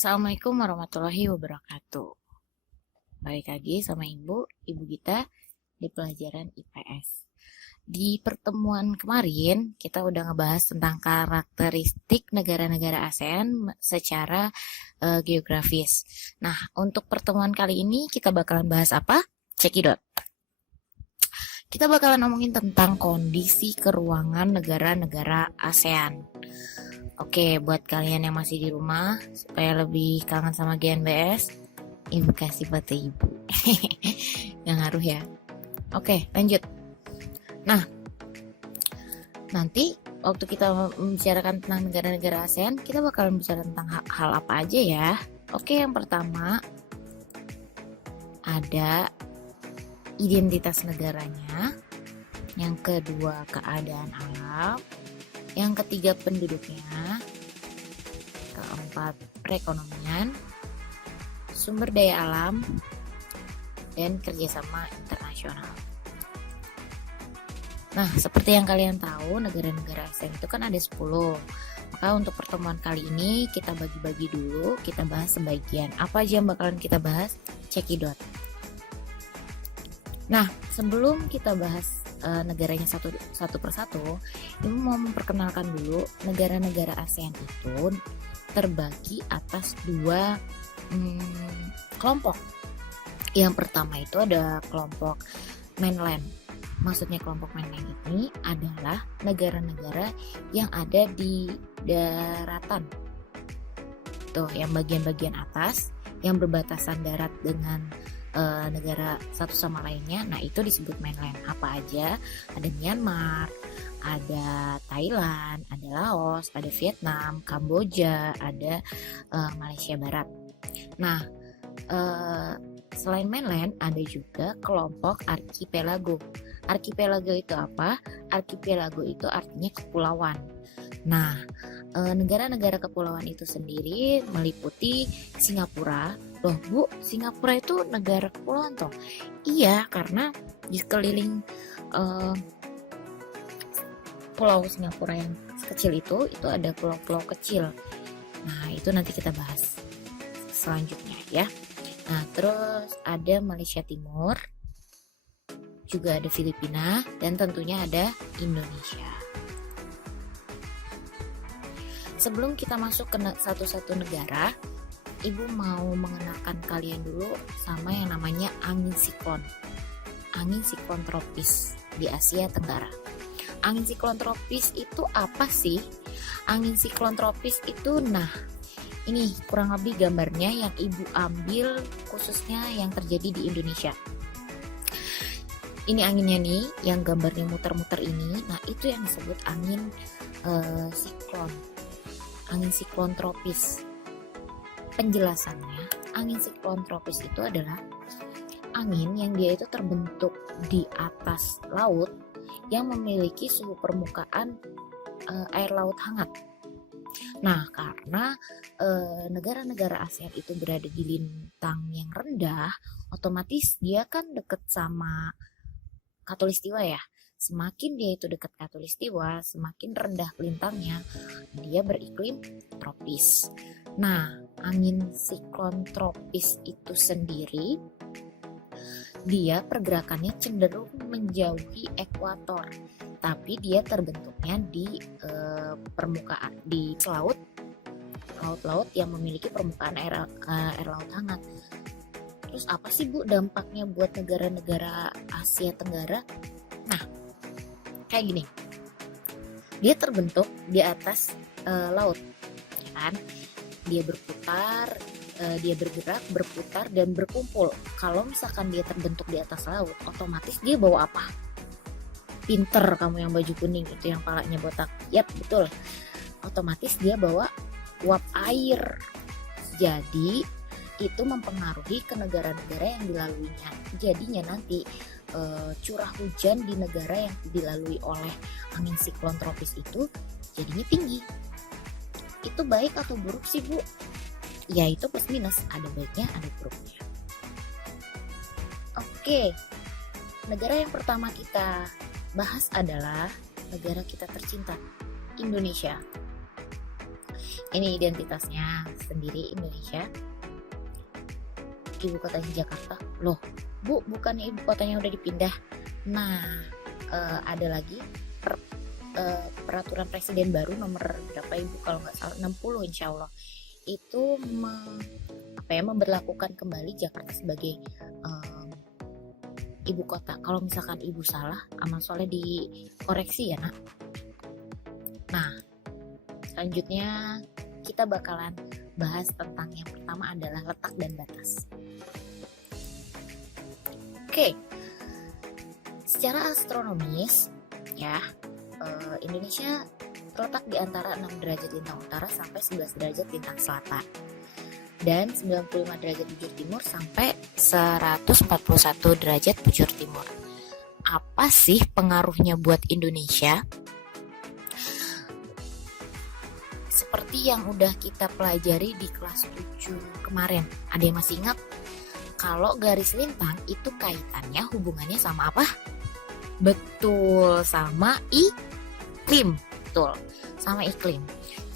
Assalamualaikum warahmatullahi wabarakatuh. Balik lagi sama Ibu Gita di pelajaran IPS. Di pertemuan kemarin kita udah ngebahas tentang karakteristik negara-negara ASEAN secara geografis. Nah, untuk pertemuan kali ini kita bakalan bahas apa? Cekidot. Kita bakalan ngomongin tentang kondisi keruangan negara-negara ASEAN. Oke, buat kalian yang masih di rumah, supaya lebih kangen sama GNBS, Ibu kasih foto Ibu. Yang ngaruh ya. Oke, lanjut. Nah, nanti waktu kita membicarakan tentang negara-negara ASEAN, kita bakalan bicara tentang hal apa aja ya. Oke, yang pertama ada identitas negaranya, yang kedua keadaan alam, yang ketiga penduduknya, keempat perekonomian, sumber daya alam, dan kerjasama internasional. Nah, seperti yang kalian tahu, negara-negara ASEAN itu kan ada 10. Maka untuk pertemuan kali ini kita bagi-bagi dulu, kita bahas sebagian. Apa aja yang bakalan kita bahas? Cekidot. Nah, sebelum kita bahas negaranya satu persatu, Ibu mau memperkenalkan dulu negara-negara ASEAN itu terbagi atas dua kelompok. Yang pertama itu ada kelompok mainland. Maksudnya kelompok mainland ini adalah negara-negara yang ada di daratan. Tuh, yang bagian-bagian atas yang berbatasan darat dengan negara satu sama lainnya. Nah, itu disebut mainland. Apa aja? Ada Myanmar, ada Thailand, ada Laos, ada Vietnam, Kamboja, ada Malaysia Barat. Nah, selain mainland ada juga kelompok arkipelago. Arkipelago itu apa? Arkipelago itu artinya kepulauan. Nah, negara-negara kepulauan itu sendiri meliputi Singapura. Loh Bu, Singapura itu negara kepulauan toh? Iya, karena di sekeliling pulau Singapura yang kecil itu ada pulau-pulau kecil. Nah, itu nanti kita bahas selanjutnya ya. Nah, terus ada Malaysia Timur, juga ada Filipina, dan tentunya ada Indonesia. Sebelum kita masuk ke satu-satu negara, Ibu mau mengenalkan kalian dulu sama yang namanya angin siklon. Angin siklon tropis di Asia Tenggara. Angin siklon tropis itu apa sih? Angin siklon tropis itu, nah ini kurang lebih gambarnya yang Ibu ambil khususnya yang terjadi di Indonesia. Ini anginnya nih, yang gambarnya muter-muter ini. Nah, itu yang disebut angin siklon. Angin siklon tropis. Penjelasannya, angin siklon tropis itu adalah angin yang dia itu terbentuk di atas laut yang memiliki suhu permukaan air laut hangat. Nah, karena negara-negara ASEAN itu berada di lintang yang rendah, otomatis dia kan deket sama Khatulistiwa ya. Semakin dia itu dekat Khatulistiwa, semakin rendah lintangnya, dia beriklim tropis. Nah, angin siklon tropis itu sendiri dia pergerakannya cenderung menjauhi ekuator, tapi dia terbentuknya di permukaan, di laut-laut yang memiliki permukaan air laut hangat. Terus apa sih Bu dampaknya buat negara-negara Asia Tenggara? Nah, kayak gini, dia terbentuk di atas laut, ya kan? Dia berputar, dia bergerak, berputar, dan berkumpul. Kalau misalkan dia terbentuk di atas laut, otomatis dia bawa apa? Pinter kamu yang baju kuning itu, yang palanya botak. Yap, betul. Otomatis dia bawa uap air. Jadi itu mempengaruhi ke negara-negara yang dilaluinya. Jadinya nanti curah hujan di negara yang dilalui oleh angin siklon tropis itu jadinya tinggi. Itu baik atau buruk sih Bu? Ya, itu plus minus, ada baiknya ada buruknya. Oke, negara yang pertama kita bahas adalah negara kita tercinta, Indonesia. Ini identitasnya sendiri Indonesia. Ibu kotanya Jakarta. Loh, Bu, bukannya ibu kotanya udah dipindah? Nah, ada lagi peraturan presiden baru nomor berapa ibu, kalau nggak salah 60 insya Allah, itu memberlakukan kembali Jakarta sebagai ibu kota. Kalau misalkan ibu salah, amal soleh dikoreksi ya nak. Nah, selanjutnya kita bakalan bahas tentang yang pertama adalah letak dan batas. Oke, secara astronomis ya, Indonesia terletak di antara 6 derajat lintang utara sampai 11 derajat lintang selatan dan 95 derajat bujur timur sampai 141 derajat bujur timur. Apa sih pengaruhnya buat Indonesia? Seperti yang udah kita pelajari di kelas 7 kemarin. Ada yang masih ingat? Kalau garis lintang itu kaitannya hubungannya sama apa? Betul, sama iklim. Betul, sama iklim.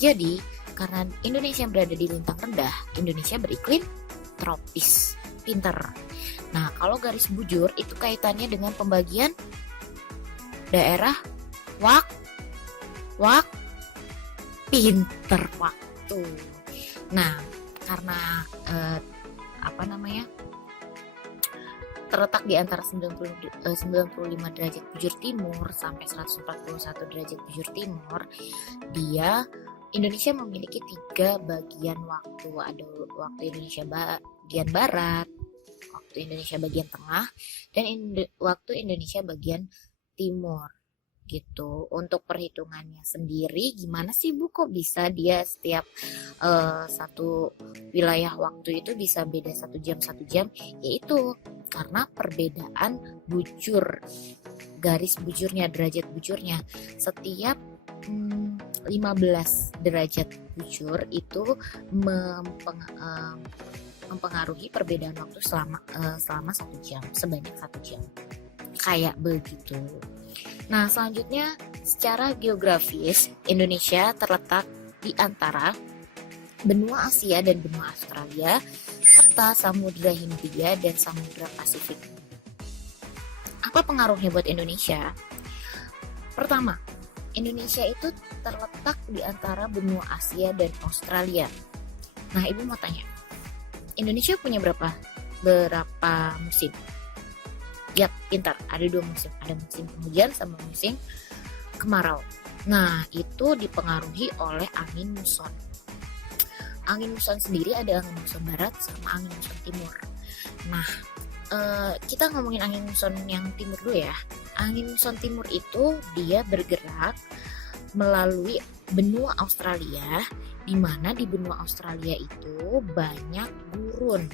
Jadi, karena Indonesia berada di lintang rendah, Indonesia beriklim tropis. Pinter. Nah, kalau garis bujur itu kaitannya dengan pembagian daerah pinter waktu. Nah, karena terletak di antara 95 derajat bujur timur sampai 141 derajat bujur timur, Indonesia memiliki 3 bagian waktu. Ada waktu Indonesia bagian barat, waktu Indonesia bagian tengah, dan waktu Indonesia bagian timur gitu. Untuk perhitungannya sendiri gimana sih Bu, kok bisa dia setiap satu wilayah waktu itu bisa beda 1 jam, yaitu karena perbedaan garis bujurnya, derajat bujurnya. Setiap 15 derajat bujur itu mempengaruhi perbedaan waktu selama 1 jam, sebanyak 1 jam. Kayak begitu. Nah, selanjutnya secara geografis Indonesia terletak di antara benua Asia dan benua Australia serta Samudra Hindia dan Samudra Pasifik. Apa pengaruhnya buat Indonesia? Pertama, Indonesia itu terletak di antara benua Asia dan Australia. Nah, Ibu mau tanya, Indonesia punya berapa musim? Ya, pintar. Ada 2 musim. Ada musim penghujan sama musim kemarau. Nah, itu dipengaruhi oleh angin muson. Angin muson sendiri ada angin muson barat sama angin muson timur. Nah, kita ngomongin angin muson yang timur dulu ya. Angin muson timur itu dia bergerak melalui benua Australia, di mana di benua Australia itu banyak gurun,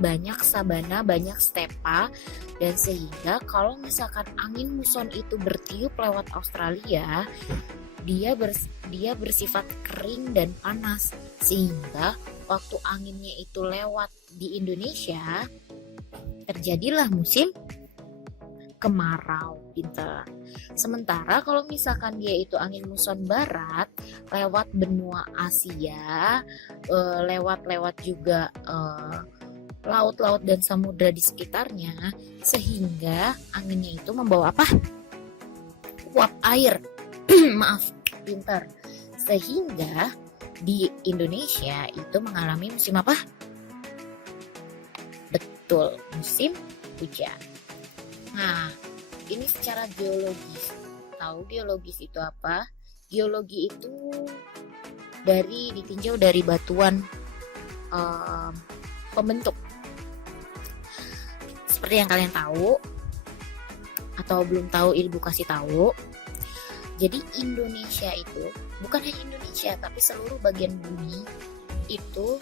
banyak sabana, banyak stepa, dan sehingga kalau misalkan angin muson itu bertiup lewat Australia, dia bersifat kering dan panas, sehingga waktu anginnya itu lewat di Indonesia terjadilah musim kemarau. Pintar. Sementara kalau misalkan dia itu angin muson barat lewat benua Asia, lewat juga laut-laut dan samudra di sekitarnya, sehingga anginnya itu membawa apa? Uap air. Maaf, pintar. Sehingga di Indonesia itu mengalami musim apa? Betul, musim hujan. Nah, ini secara geologis. Tahu geologis itu apa? Geologi itu ditinjau dari batuan pembentuk. Seperti yang kalian tahu atau belum tahu, Ibu kasih tahu. Jadi Indonesia itu bukan hanya Indonesia, tapi seluruh bagian bumi itu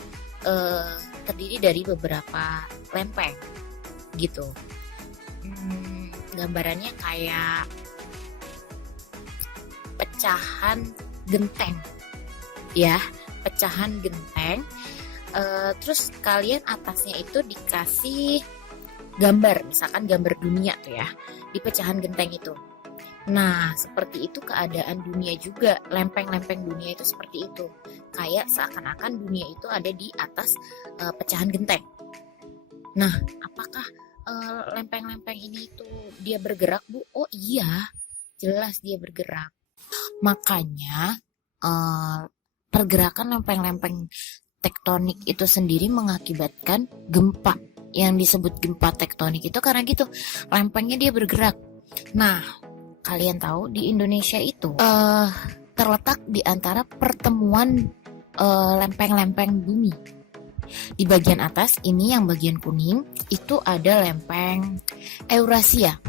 terdiri dari beberapa lempeng gitu. Gambarannya kayak pecahan genteng ya, pecahan genteng. Terus kalian atasnya itu dikasih gambar, misalkan gambar dunia tuh ya, di pecahan genteng itu. Nah, seperti itu keadaan dunia juga. Lempeng-lempeng dunia itu seperti itu. Kayak seakan-akan dunia itu ada di atas pecahan genteng. Nah, apakah lempeng-lempeng ini itu dia bergerak, Bu? Oh iya, jelas dia bergerak. Makanya pergerakan lempeng-lempeng tektonik itu sendiri mengakibatkan gempa. Yang disebut gempa tektonik itu karena gitu, lempengnya dia bergerak. Nah, kalian tahu di Indonesia itu terletak di antara pertemuan lempeng-lempeng bumi. Di bagian atas ini yang bagian kuning itu ada lempeng Eurasia.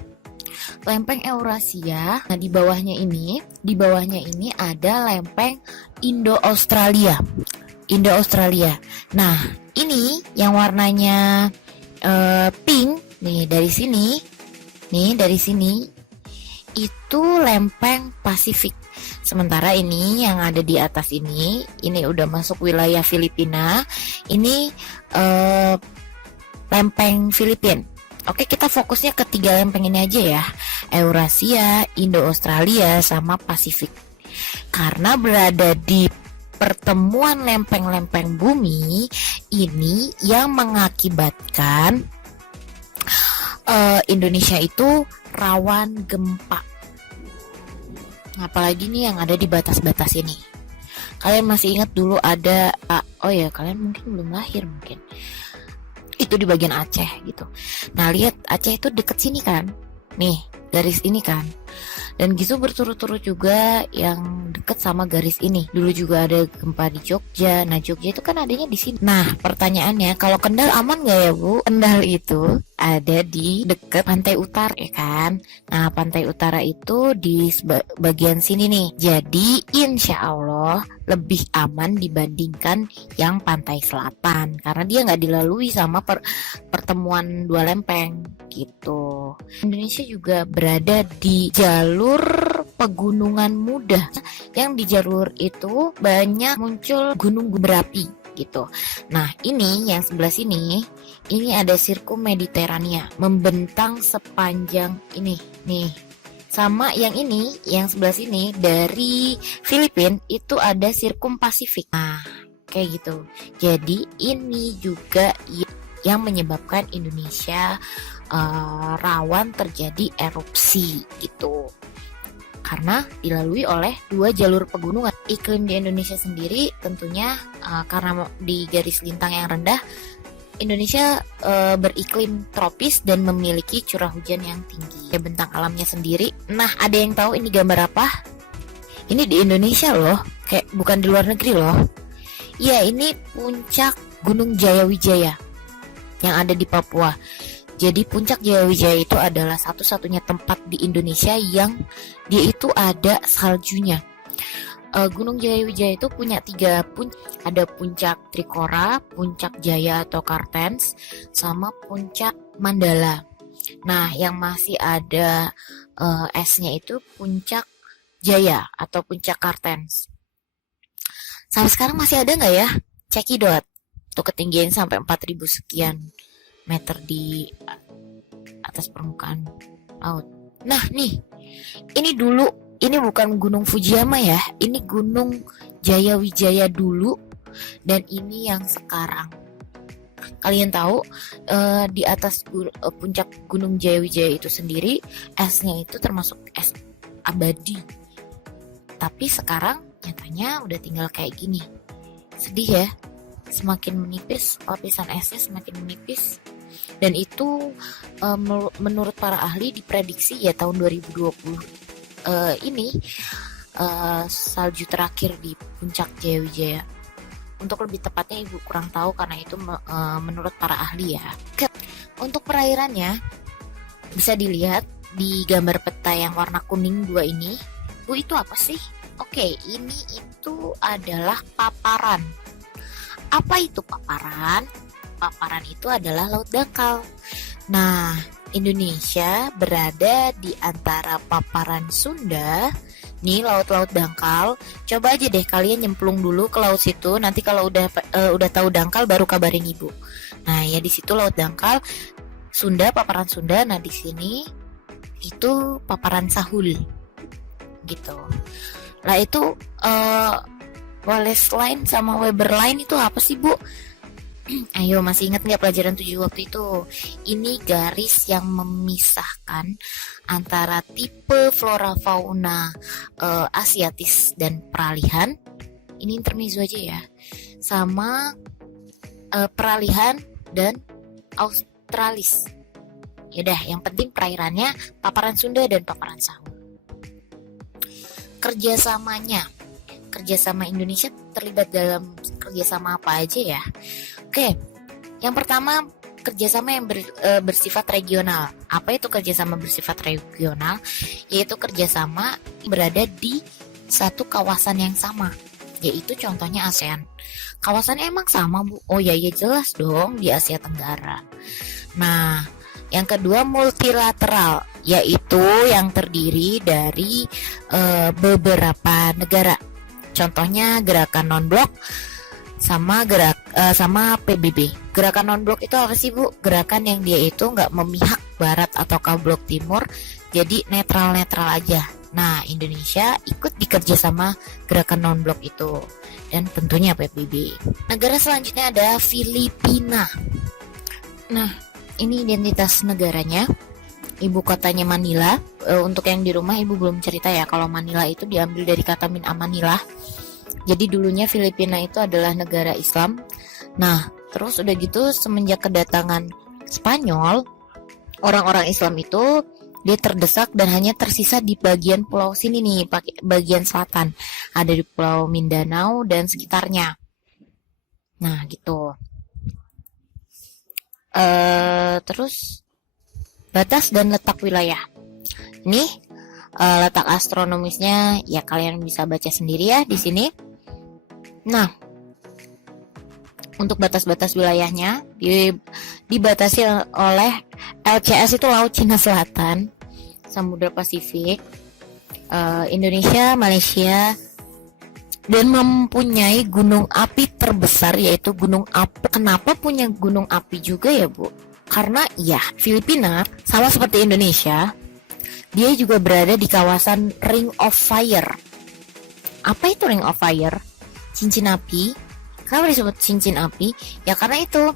Lempeng Eurasia. Nah, di bawahnya ini ada lempeng Indo-Australia. Indo-Australia. Nah, ini yang warnanya pink nih dari sini. Nih dari sini itu lempeng Pasifik. Sementara ini yang ada di atas ini udah masuk wilayah Filipina. Ini lempeng Filipina. Oke, kita fokusnya ke 3 lempeng ini aja ya. Eurasia, Indo-Australia, sama Pasifik. Karena berada di pertemuan lempeng-lempeng bumi ini yang mengakibatkan Indonesia itu rawan gempa. Apalagi nih yang ada di batas-batas ini. Kalian masih ingat dulu ada kalian mungkin belum lahir mungkin. Itu di bagian Aceh gitu. Nah, lihat Aceh itu deket sini kan. Nih, garis ini kan. Dan gitu berturut-turut juga yang deket sama garis ini. Dulu juga ada gempa di Jogja. Nah, Jogja itu kan adanya di sini. Nah, pertanyaannya, kalau Kendal aman gak ya, Bu? Kendal itu ada di deket pantai utara, ya kan? Nah, pantai utara itu di bagian sini nih. Jadi, insya Allah lebih aman dibandingkan yang pantai selatan. Karena dia nggak dilalui sama pertemuan 2 lempeng gitu. Indonesia juga berada di jalur pegunungan muda. Yang di jalur itu banyak muncul gunung berapi gitu. Nah, ini yang sebelah sini, ini ada sirkum Mediterania membentang sepanjang ini nih. Sama yang ini, yang sebelah sini dari Filipina itu ada sirkum Pasifik. Nah, kayak gitu. Jadi ini juga yang menyebabkan Indonesia rawan terjadi erupsi gitu. Karena dilalui oleh 2 jalur pegunungan. Iklim di Indonesia sendiri tentunya karena di garis lintang yang rendah, Indonesia beriklim tropis dan memiliki curah hujan yang tinggi. Ya, bentang alamnya sendiri. Nah, ada yang tahu ini gambar apa? Ini di Indonesia loh, kayak bukan di luar negeri loh. Ya, ini puncak Gunung Jayawijaya yang ada di Papua. Jadi puncak Jayawijaya itu adalah satu-satunya tempat di Indonesia yang dia itu ada saljunya. Gunung Jayawijaya itu punya 3 puncak. Ada puncak Trikora, puncak Jaya atau Kartens, sama puncak Mandala. Nah, yang masih ada esnya itu puncak Jaya atau puncak Kartens. Sampai sekarang masih ada nggak ya? Cekidot. Tuh ketinggian sampai 4000 sekian meter di atas permukaan laut. Nah, nih. Ini dulu, ini bukan Gunung Fujiyama ya. Ini Gunung Jayawijaya dulu dan ini yang sekarang. Kalian tahu di atas puncak Gunung Jayawijaya itu sendiri esnya itu termasuk es abadi. Tapi sekarang nyatanya udah tinggal kayak gini. Sedih ya. Semakin menipis, lapisan esnya semakin menipis. Dan itu menurut para ahli diprediksi ya tahun 2020 ini salju terakhir di puncak Jayawijaya. Untuk lebih tepatnya ibu kurang tahu karena itu menurut para ahli ya. Untuk perairannya bisa dilihat di gambar peta yang warna kuning 2 ini. Bu, itu apa sih? Oke, ini itu adalah paparan. Apa itu paparan? Paparan itu adalah laut dangkal. Nah, Indonesia berada di antara paparan Sunda, nih laut-laut dangkal. Coba aja deh kalian nyemplung dulu ke laut situ. Nanti kalau udah tahu dangkal baru kabarin ibu. Nah, ya di situ laut dangkal Sunda, paparan Sunda. Nah, di sini itu paparan Sahul. gitu. Lah itu Wallace Line sama Weber Line itu apa sih, Bu? Ayo, masih ingat nggak pelajaran 7 waktu itu? Ini garis yang memisahkan antara tipe flora fauna Asiatis dan peralihan. Ini intermezzo aja ya. Sama peralihan dan Australis. Yaudah, yang penting perairannya paparan Sunda dan paparan Sahul. Kerjasama Indonesia terlibat dalam kerjasama apa aja ya? Oke, yang pertama kerjasama yang bersifat regional. Apa itu kerjasama bersifat regional? Yaitu kerjasama berada di satu kawasan yang sama, yaitu contohnya ASEAN. Kawasannya emang sama, Bu? Oh ya jelas dong, di Asia Tenggara. Nah, yang kedua multilateral, yaitu yang terdiri dari beberapa negara. Contohnya gerakan non-blok sama sama PBB. Gerakan non-blok itu apa sih, Bu? Gerakan yang dia itu nggak memihak barat atau ke blok timur, jadi netral-netral aja. Nah, Indonesia ikut dikerja sama gerakan non-blok itu, dan tentunya PBB. Negara selanjutnya ada Filipina. Nah, ini identitas negaranya. Ibu kotanya Manila. Untuk yang di rumah, ibu belum cerita ya kalau Manila itu diambil dari kata min amanilah. Jadi dulunya Filipina itu adalah negara Islam. Nah, terus udah gitu semenjak kedatangan Spanyol, orang-orang Islam itu dia terdesak dan hanya tersisa di bagian pulau sini nih, bagian selatan. Ada di Pulau Mindanao dan sekitarnya. Nah, gitu. Terus batas dan letak wilayah. Ini letak astronomisnya ya kalian bisa baca sendiri ya di sini. Nah, untuk batas-batas wilayahnya dibatasi oleh LCS itu Laut Cina Selatan, Samudra Pasifik, Indonesia, Malaysia, dan mempunyai gunung api terbesar yaitu Gunung Api. Kenapa punya gunung api juga ya, Bu? Karena ya Filipina sama seperti Indonesia, dia juga berada di kawasan Ring of Fire. Apa itu Ring of Fire? Cincin api. Kenapa disebut cincin api? Ya karena itu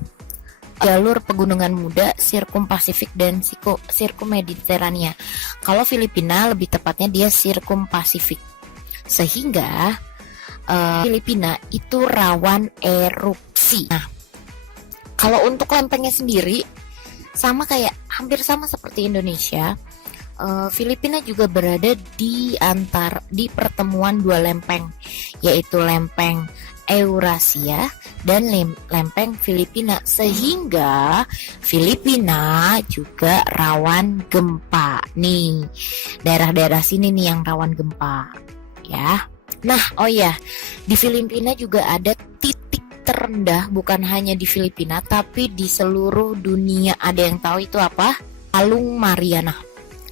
jalur pegunungan muda Sirkum Pasifik dan Sirkum Mediterania. Kalau Filipina lebih tepatnya dia Sirkum Pasifik. Sehingga Filipina itu rawan erupsi. Nah, kalau untuk lempengnya sendiri hampir sama seperti Indonesia. Filipina juga berada di pertemuan dua lempeng, yaitu lempeng Eurasia dan lempeng Filipina, sehingga Filipina juga rawan gempa nih. Daerah-daerah sini nih yang rawan gempa ya. Nah, oh ya, di Filipina juga ada titik terendah, bukan hanya di Filipina tapi di seluruh dunia. Ada yang tahu itu apa? Palung Mariana.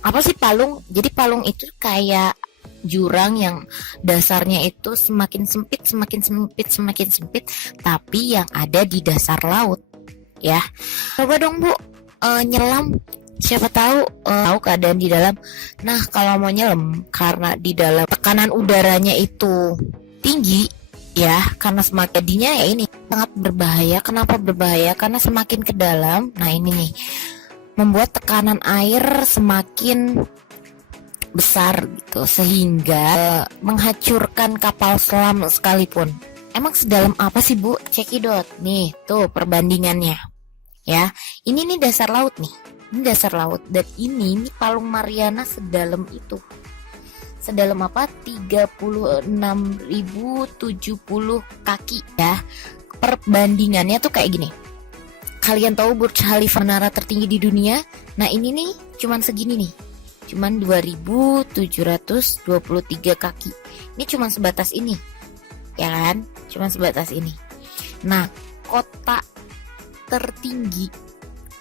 Apa sih palung? Jadi palung itu kayak jurang yang dasarnya itu semakin sempit, tapi yang ada di dasar laut. Ya, coba dong Bu, nyelam. Siapa tahu keadaan di dalam. Nah, kalau mau nyelam karena di dalam tekanan udaranya itu tinggi, ya, karena semakin jadinya ya ini sangat berbahaya. Kenapa berbahaya? Karena semakin ke dalam. Nah, ini nih membuat tekanan air semakin besar gitu, sehingga menghancurkan kapal selam sekalipun. Emang sedalam apa sih, Bu? Cekidot. Nih, tuh perbandingannya. Ya, ini nih dasar laut nih. Ini dasar laut, dan ini Palung Mariana sedalam itu. Sedalam apa? 36.070 kaki ya. Perbandingannya tuh kayak gini. Kalian tahu Burj Khalifa, menara tertinggi di dunia? Nah, ini nih cuman segini nih. Cuman 2.723 kaki. Ini cuman sebatas ini. Ya kan? Cuman sebatas ini. Nah, kota tertinggi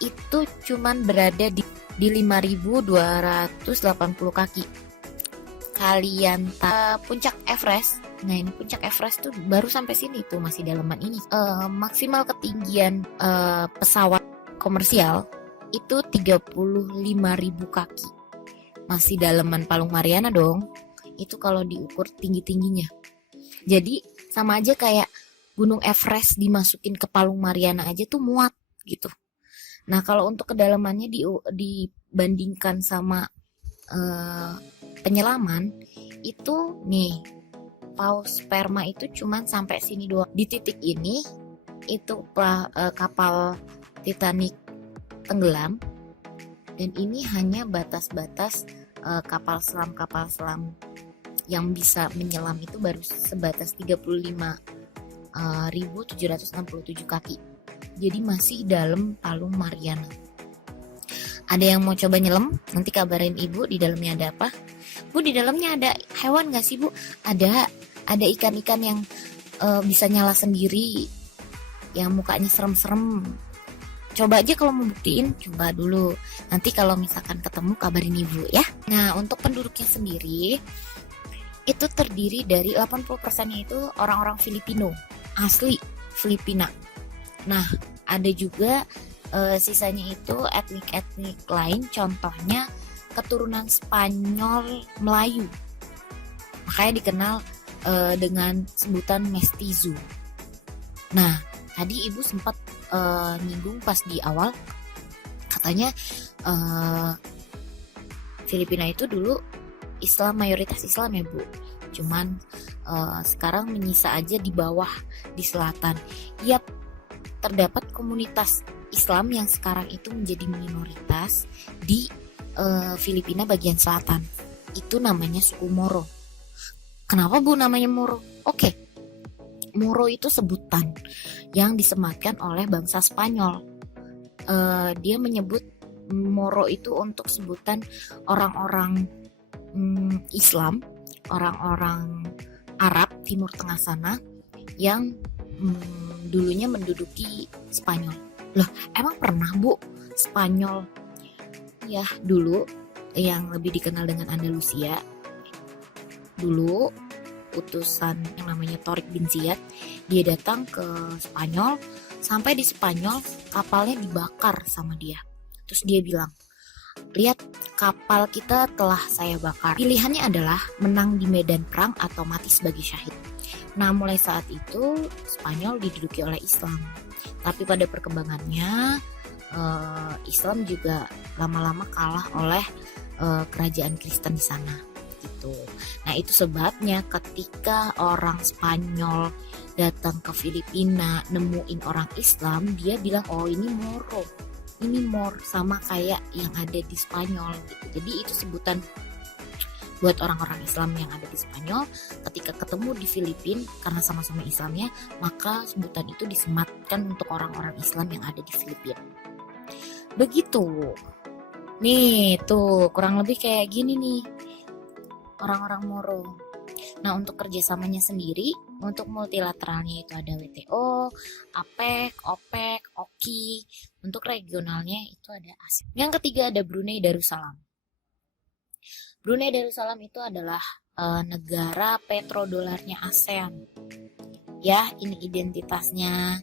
itu cuman berada di 5.280 kaki. Kalian puncak Everest. Nah, ini puncak Everest tuh baru sampai sini tuh, masih dalaman ini. Maksimal ketinggian pesawat komersial itu 35.000 kaki. Masih dalaman Palung Mariana dong. itu kalau diukur tinggi-tingginya. Jadi sama aja kayak Gunung Everest dimasukin ke Palung Mariana aja tuh muat gitu. Nah kalau untuk kedalamannya dibandingkan sama penyelaman itu nih, paus sperma itu cuman sampai sini doang. Di titik ini itu kapal Titanic tenggelam, dan ini hanya batas-batas kapal selam yang bisa menyelam itu baru sebatas 35.767 kaki. Jadi masih dalam Palung Mariana. Ada yang mau coba nyelam? Nanti kabarin ibu di dalamnya ada apa. Bu, di dalamnya ada hewan gak sih bu? Ada ikan-ikan yang bisa nyala sendiri, yang mukanya serem-serem. Coba aja kalau mau buktiin, coba dulu. Nanti kalau misalkan ketemu kabarin ibu ya. Nah untuk penduduknya sendiri itu terdiri dari 80%-nya itu orang-orang Filipino, asli Filipina. Nah ada juga sisanya itu etnik-etnik lain, contohnya keturunan Spanyol Melayu, makanya dikenal dengan sebutan mestizo. Nah tadi ibu sempat nyinggung pas di awal, katanya Filipina itu dulu Islam, mayoritas Islam ya bu, cuman sekarang menyisa aja di bawah, di selatan. Yap, terdapat komunitas Islam yang sekarang itu menjadi minoritas di Filipina bagian selatan. Itu namanya suku Moro. Kenapa bu namanya Moro? Oke, Moro itu sebutan yang disematkan oleh bangsa Spanyol. Dia menyebut Moro itu untuk sebutan orang-orang Islam, orang-orang Arab Timur Tengah sana yang dulunya menduduki Spanyol. Loh, emang pernah bu Spanyol ya dulu yang lebih dikenal dengan Andalusia, dulu utusan yang namanya Torik bin Ziyad, dia datang ke Spanyol, sampai di Spanyol kapalnya dibakar sama dia. Terus dia bilang, lihat kapal kita telah saya bakar, pilihannya adalah menang di medan perang atau mati sebagai syahid. Nah mulai saat itu Spanyol diduduki oleh Islam, tapi pada perkembangannya Islam juga lama-lama kalah oleh kerajaan Kristen di sana gitu. Nah itu sebabnya ketika orang Spanyol datang ke Filipina nemuin orang Islam, dia bilang oh ini Moro, ini Mor, sama kayak yang ada di Spanyol gitu. Jadi itu sebutan buat orang-orang Islam yang ada di Spanyol. Ketika ketemu di Filipina karena sama-sama Islamnya, maka sebutan itu disematkan untuk orang-orang Islam yang ada di Filipina. Begitu. Nih tuh kurang lebih kayak gini nih orang-orang Moro. Nah untuk kerjasamanya sendiri, untuk multilateralnya itu ada WTO, APEC, OPEC, OKI. Untuk regionalnya itu ada ASEAN. Yang ketiga ada Brunei Darussalam. Brunei Darussalam itu adalah negara petrodolarnya ASEAN. Ya, ini identitasnya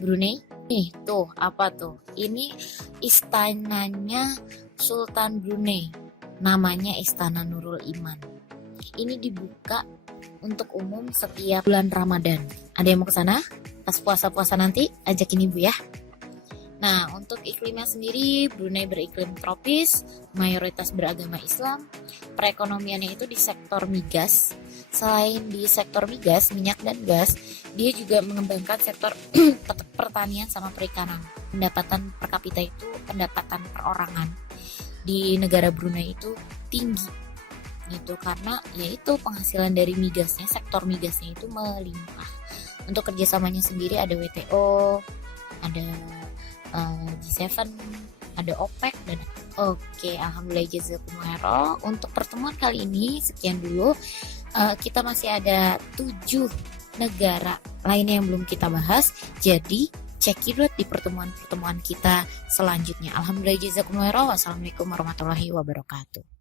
Brunei. Nih, tuh apa tuh? Ini istananya Sultan Brunei. Namanya Istana Nurul Iman. Ini dibuka untuk umum setiap bulan Ramadan. Ada yang mau ke sana? Pas puasa-puasa nanti ajakin ibu ya. Nah, untuk iklimnya sendiri, Brunei beriklim tropis, mayoritas beragama Islam. Perekonomiannya itu di sektor migas. Selain di sektor migas, minyak dan gas, dia juga mengembangkan sektor pertanian sama perikanan. Pendapatan per kapita itu pendapatan perorangan di negara Brunei itu tinggi gitu, karena yaitu penghasilan dari migasnya, sektor migasnya itu melimpah. Untuk kerjasamanya sendiri ada WTO, ada G7, ada OPEC dan oke, alhamdulillah jazakumullah. Untuk pertemuan kali ini sekian dulu. Kita masih ada 7 negara lainnya yang belum kita bahas. Jadi cekidot di pertemuan-pertemuan kita selanjutnya. Alhamdulillah jazakumullah. Wassalamualaikum warahmatullahi wabarakatuh.